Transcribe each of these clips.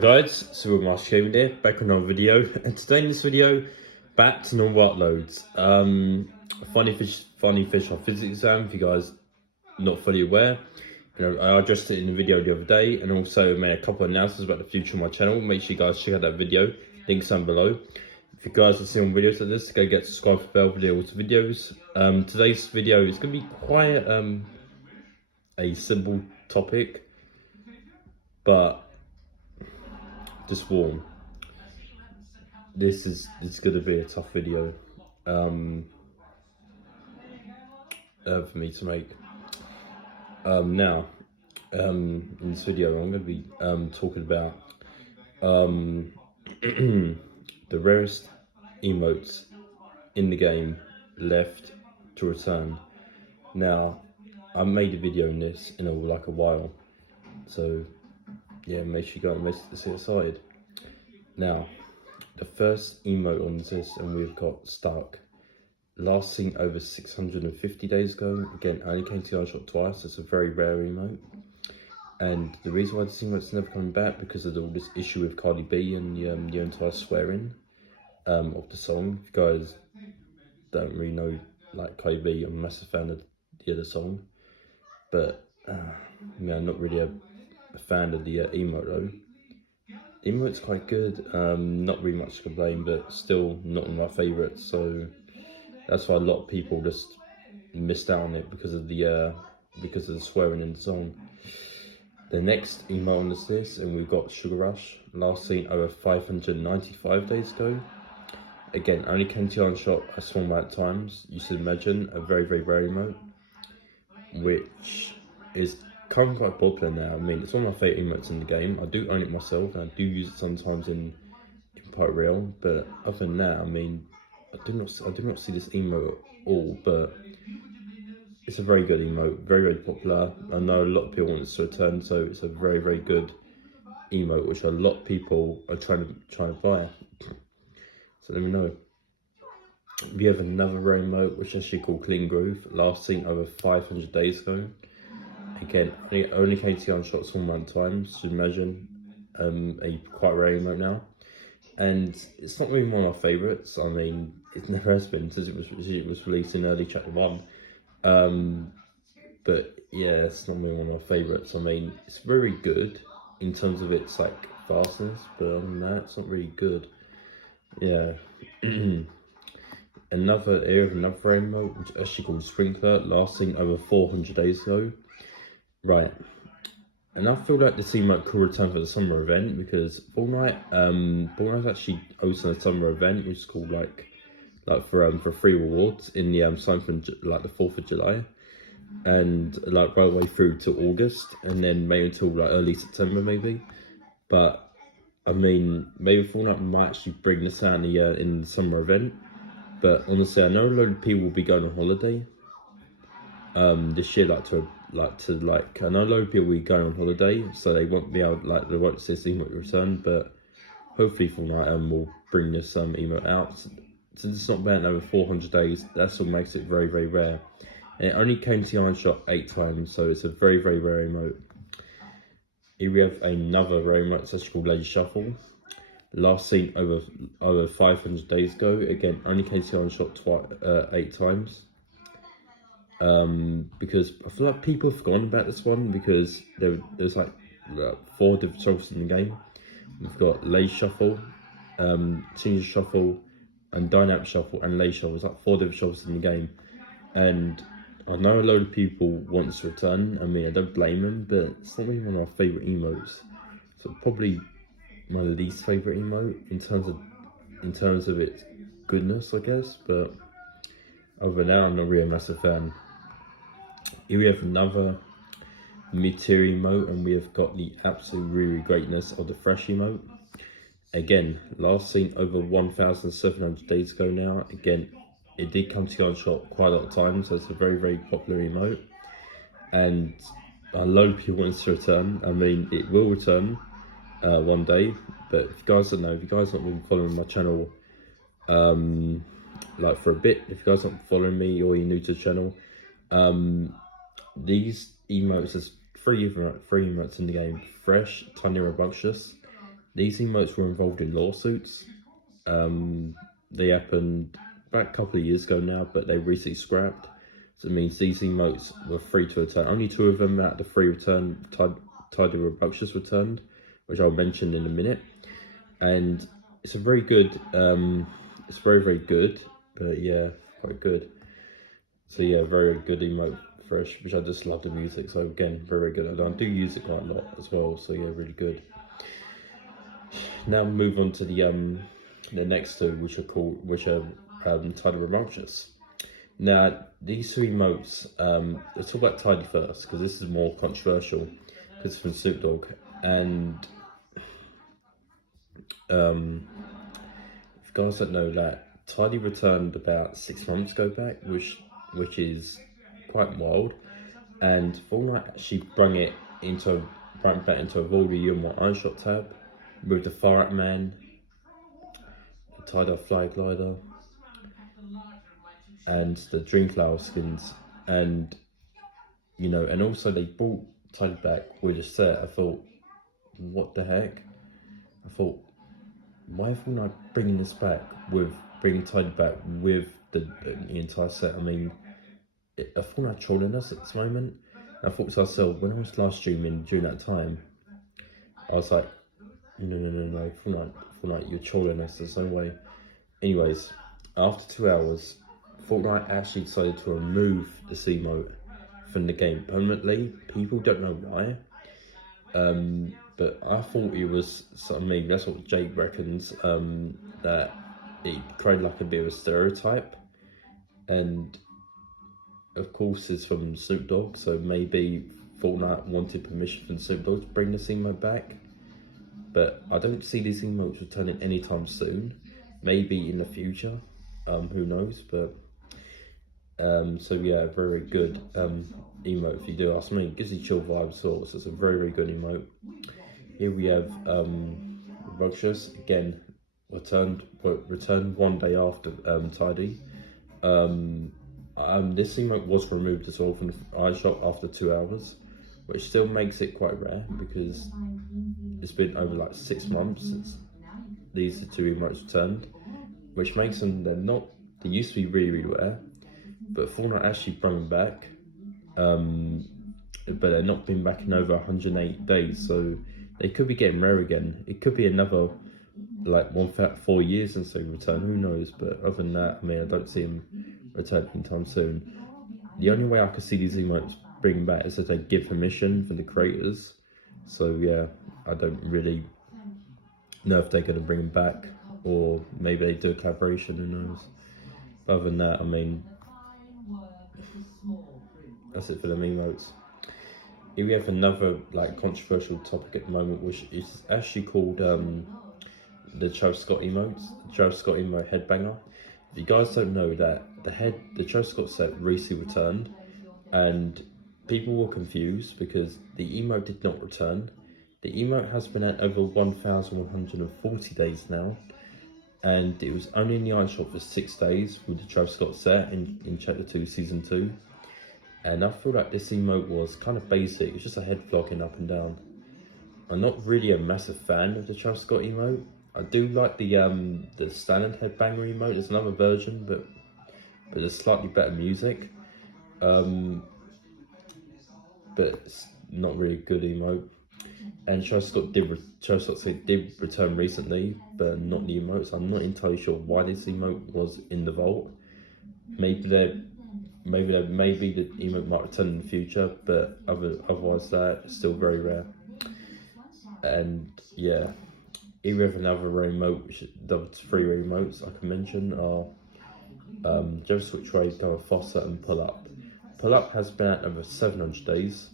Guys, so we're Master Gaming here, back on another video, and today in this video, back to normal uploads. Funny fish off physics exam, if you guys not fully aware. I addressed it in the video the other day, and also made a couple of announcements about the future of my channel. Make sure you guys check out that video, links down below. If you guys are seeing videos like this, go get subscribed for bell for the videos. Today's video is going to be quite a simple topic, but just warm. This is going to be a tough video for me to make. Now, in this video, I'm going to be talking about the rarest emotes in the game left to return. Now, I made a video on this in a while, so yeah, make sure you go and see it aside. Now, the first emote on this, and we've got Stuck. Last seen over 650 days ago. Again, only came to the shot twice. It's a very rare emote. And the reason why this emote's never coming back, because of all this issue with Cardi B and the entire swearing of the song. If you guys don't really know, like, Cardi B, I'm a massive fan of the other song. But, I'm not really a fan of the emote though. The emote's quite good, not really much to complain, but still not one of my favourites, so that's why a lot of people just missed out on it because of the swearing in the song. The next emote on this list, and we've got Sugar Rush, last seen over 595 days ago. Again, only came to on shot a small amount of times. You should imagine a very, very rare emote, which is currently quite popular now. I mean, it's one of my favourite emotes in the game. I do own it myself, and I do use it sometimes in Pirate Real. But other than that, I mean, I do not see this emote at all. But it's a very good emote, very, very popular. I know a lot of people want it to return, so it's a very, very good emote, which a lot of people are trying to buy. So let me know. We have another rare emote, which is actually called Clean Groove, last seen over 500 days ago. Again, only came to on shots one amount of times, so imagine a quite rare emote now. And it's not really one of my favourites. I mean, it never has been since it was released in early chapter 1. But yeah, it's not really one of my favourites. I mean, it's very good in terms of its like fastness, but other than that, it's not really good. Yeah. Another emote, which is actually called Sprinkler, last seen over 400 days ago. Right. And I feel like this emote could return for the summer event, because Fortnite's actually hosting a summer event which is called like for free rewards in the something like the 4th of July, and like right away through to August, and then maybe until like early September maybe. But I mean, maybe Fortnite might actually bring this out in the summer event. But honestly, I know a lot of people will be going on holiday this year, I know a lot of people will be going on holiday, so they won't be able, they won't see this emote return. But hopefully Fortnite will bring this emote out. Since it's not banned over 400 days, that's what makes it very, very rare. And it only came to Iron Shot 8 times, so it's a very, very rare emote. Here we have another rare emote, it's actually called Lazy Shuffle. Last seen over 500 days ago. Again, only came to Iron Shot 8 times. Because I feel like people have forgotten about this one, because there's like 4 different shuffles in the game. We've got Lazy Shuffle, Senior Shuffle, and Dynamic Shuffle, and Lazy Shuffle. It's like 4 different shuffles in the game. And I know a load of people want this to return. I mean, I don't blame them, but it's not really one of my favourite emotes. So probably my least favourite emote in terms of its goodness, I guess. But other than that, I'm not really a massive fan. Here we have another mid-tier emote, and we have got the absolute really greatness of the Fresh emote. Again, last seen over 1,700 days ago now. Again, it did come to go on shot quite a lot of times, so it's a very, very popular emote. And a lot of people want it to return. I mean, it will return one day, but if you guys don't know, if you guys have not been following my channel like for a bit, if you guys aren't following me or you're new to the channel, these emotes, there's three emotes in the game: Fresh, Tiny, Rambunctious. These emotes were involved in lawsuits. Um, they happened about a couple of years ago now, but they recently scrapped. So it means these emotes were free to return. Only two of them out of the free return, Tidy Robustious returned, which I'll mention in a minute. And it's a very good, it's very good, but yeah, quite good. So yeah, very good emote fresh, which I just love the music. So again, very good. I do use it quite a lot as well. So yeah, really good. Now move on to the next two, which are Tidy Ramulchus. Now these two emotes, let's talk about Tidy first because this is more controversial because it's from Snoop Dogg, and if you guys don't know that Tidy returned about 6 months ago back, which is quite wild, and Fortnite actually brought back into a volume or iShot tab with the Far Out Man, the Tie Dye Fly Glider, and the Dreamflower skins, and and also they brought Tidy back with a set. I thought, what the heck? I thought, why have we not bringing this back with bringing Tidy back with the entire set? I mean, I thought not trolling us at this moment. I thought to myself when I was live streaming during that time, I was like, no, Fortnite, you're trolling us. There's no way. Anyways, after 2 hours, Fortnite actually decided to remove the emote from the game permanently. People don't know why. But I thought it was, I mean, that's what Jake reckons, that it created like a bit of a stereotype. And of course, it's from Snoop Dogg, so maybe Fortnite wanted permission from Snoop Dogg to bring this emote back. But I don't see these emotes returning anytime soon. Maybe in the future, who knows? But so yeah, very good emote if you do ask me. It gives you chill vibes, so it's a very good emote. Here we have Roxas again, returned one day after Tidy. This emote was removed as well from the iShop after 2 hours, which still makes it quite rare because it's been over like 6 months since these two emotes returned, which makes them they're not. They used to be really rare, but Fortnite actually brought them back. But they're not been back in over 108 days, so they could be getting rare again. It could be another like 4 years since they return. Who knows? But other than that, I mean, I don't see them returning anytime soon. The only way I could see these emotes bringing back is if they give permission from the creators. So yeah, I don't really know if they're going to bring them back or maybe they do a collaboration. Who knows? But other than that, I mean, that's it for the emotes. Here we have another like controversial topic at the moment, which is actually called the Travis Scott emotes, the Travis Scott emote headbanger. If you guys don't know that the Travis Scott set recently returned, and people were confused because the emote did not return. The emote has been at over 1,140 days now, and it was only in the iShop for 6 days with the Travis Scott set in Chapter 2, Season 2. And I feel like this emote was kind of basic, it's just a head vlogging up and down. I'm not really a massive fan of the Travis Scott emote. I do like the standard headbanger emote. It's another version, but there's slightly better music. But it's not really good emote. And Travis Scott said did return recently, but not the emotes. I'm not entirely sure why this emote was in the vault. Maybe the emote might return in the future, but otherwise that still very rare. And yeah, here we have another remote, which the three remotes I can mention are Joe Switch Ray, Go Fossa, and Pull Up. Pull Up has been at over 700 days.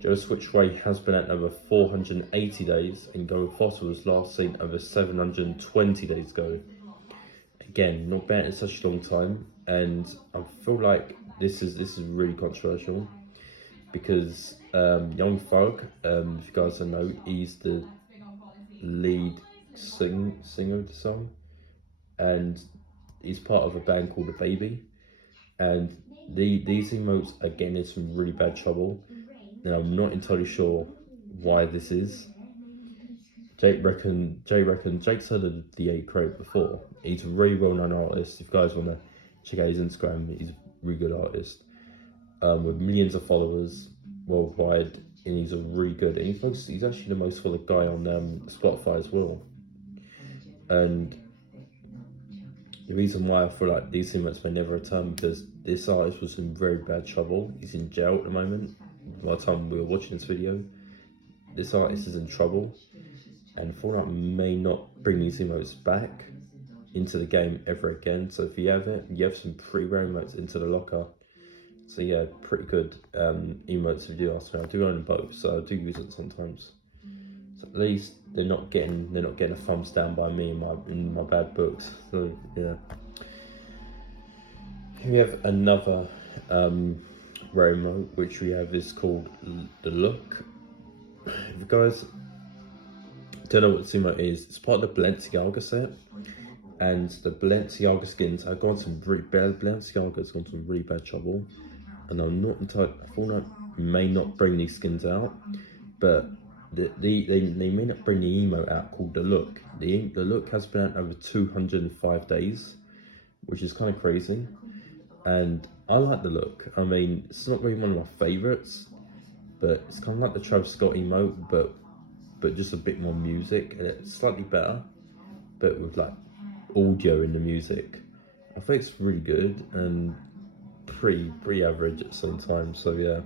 Joe Switch Ray has been at over 480 days, and Go Fossa was last seen over 720 days ago. Again, not been in such a long time, and I feel like this is really controversial because Young Thug, if you guys don't know, he's the lead singer of the song, and he's part of a band called The Baby. And these emotes are getting in some really bad trouble. Now I'm not entirely sure why this is. Jake's heard of the 8 Crate before. He's a really well-known artist. If you guys want to check out his Instagram, he's a really good artist. With millions of followers worldwide, and he's a really good. And he's actually the most followed guy on Spotify as well. And the reason why I feel like these emotes may never return, because this artist was in very bad trouble. He's in jail at the moment. By the time we were watching this video, this artist is in trouble, and Fortnite may not bring these emotes back into the game ever again. So if you have it, you have some pretty rare emotes into the locker. So yeah, pretty good emotes if you do ask me. I do own them both, so I do use it sometimes. So at least they're not getting a thumbs down by me in my bad books. So yeah. Here we have another rare emote which we have is called the Look. If you guys don't know what this emote is, it's part of the Balenciaga set. And the Balenciaga skins have gone some really bad. Balenciaga's gone some really bad trouble, and I'm not entirely. Fortnite may not bring these skins out, but they may not bring the emote out called the Look. The Look has been out over 205 days, which is kind of crazy. And I like the Look. I mean, it's not really one of my favorites, but it's kind of like the Travis Scott emote, but just a bit more music, and it's slightly better, but with like audio in the music. I think it's really good and pretty average at some time. So yeah,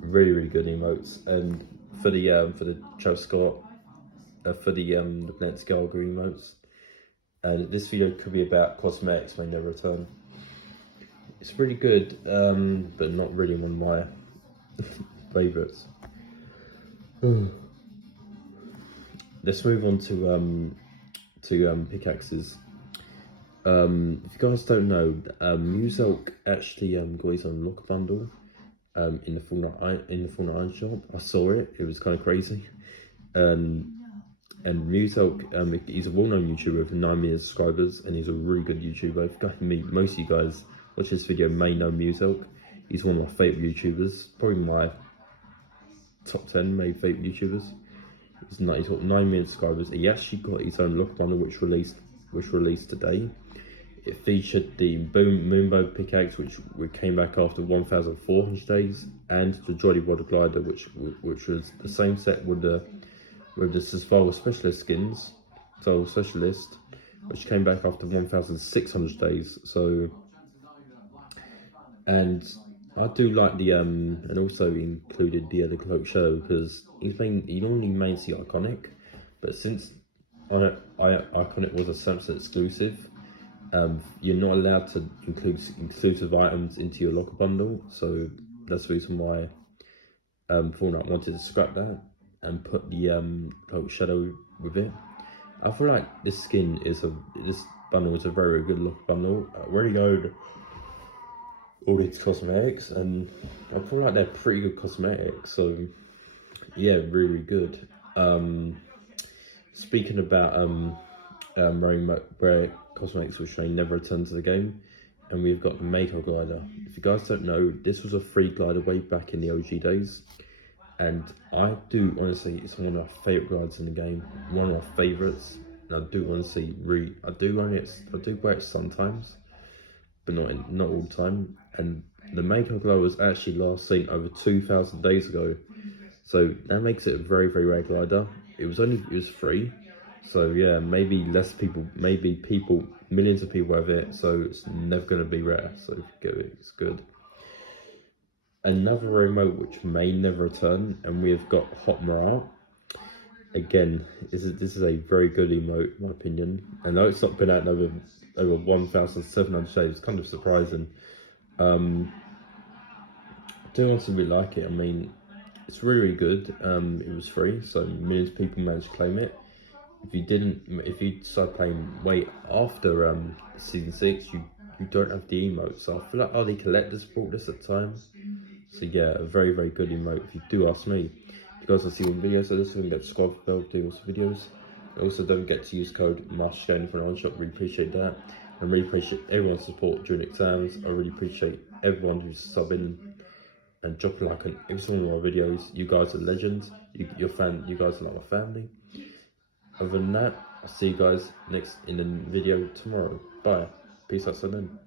really good emotes. And for the Travis Scott, for the Balenciaga emotes, this video could be about cosmetics may never return. It's really good, but not really one of my favorites. Let's move on to pickaxes. If you guys don't know, Muselk actually got his own lock bundle in the Fortnite Iron shop. I saw it. It was kind of crazy. And Muselk, he's a well-known YouTuber with 9 million subscribers, and he's a really good YouTuber. If you guys meet, most of you guys watch this video may know Muselk. He's one of my favorite YouTubers, probably my top 10 maybe favorite YouTubers. He's got 9 million subscribers. He actually got his own lock bundle, which released today. It featured the Moonbow pickaxe, which came back after 1,400 days, and the Jolly Water Glider, which was the same set with the Survival Specialist skins, Survival Specialist, which came back after 1,600 days. So, and I do like the and also included the Cloak Shadow, because he normally mains the Iconic, but since Iconic was a Samsung exclusive, you're not allowed to include exclusive items into your locker bundle. So that's the reason why Fortnite wanted to scrap that and put the Cloak Shadow with it. I feel like this bundle is a very good locker bundle. I already own all these cosmetics, and I feel like they're pretty good cosmetics. So yeah, really good. Speaking about rare cosmetics which may never return to the game, and we've got the Mako glider. If you guys don't know, this was a free glider way back in the OG days, and I do honestly, it's one of my favorite gliders in the game, one of my favorites. And I do honestly I do wear it sometimes, but not all the time. And the Mako glider was actually last seen over 2,000 days ago, so that makes it a very rare glider. It was free. So yeah, maybe millions of people have it, so it's never going to be rare. So get it, it's good. Another remote which may never return, and we have got Hot Morale. Again, this is a very good emote, in my opinion. I know it's not been out in over 1,700 days. It's kind of surprising. I do also really like it. I mean, it's really good. It was free, so millions of people managed to claim it. If you decide playing way after season 6, you don't have the emote. So I feel like all the collectors bought this at the time. So yeah, a very good emote if you do ask me. If you guys want to see more videos of this, don't forget to subscribe for do also videos. Also, don't forget to use code MASHGAME for an on-shop. Really appreciate that. I really appreciate everyone's support during exams. I really appreciate everyone who's subbing and dropping like on every single one of my videos. You guys are legends. You guys are like my family. Other than that, I'll see you guys next in the video tomorrow. Bye. Peace out, so then.